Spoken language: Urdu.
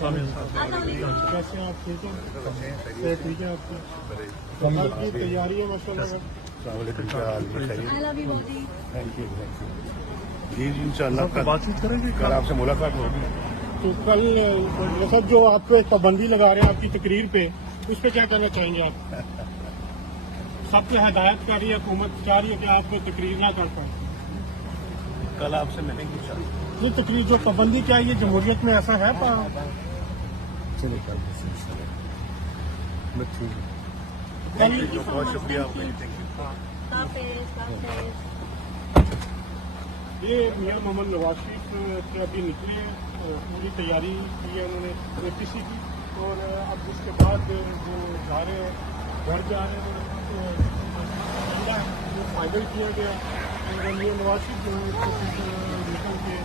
کیسے ہیں آپ؟ ٹھیک ہیں؟ ٹھیک ہے آپ کی تیاری ہے ماشاءاللہ؟ السلام علیکم، کیا حال ہے؟ تھینک یو جی انشاءاللہ آپ بات چیت کریں گے کل آپ سے ملاقات ہوگی. تو کل سب جو آپ کو ایک پابندی لگا رہے ہیں آپ کی تقریر پہ، اس پہ کیا کہنا چاہیں گے آپ؟ سب کی ہدایت کر رہی ہے حکومت، چاہ رہی ہے کہ آپ تقریر نہ کر پائیں. کل آپ سے ملیں گے انشاءاللہ. یہ تقریر جو پابندی کیا ہے، یہ جمہوریت میں ایسا ہے؟ چلے کل بہت شکریہ آپ کا. یہ میاں محمد نواز شریف سے ابھی نکلے ہیں، پوری تیاری کی ہے انہوں نے APC کی، اور اب اس کے بعد جو جا رہے ہیں گھر جا رہے ہیں وہ فائنل کیا گیا. اور میاں نواز شریف جو نکل کے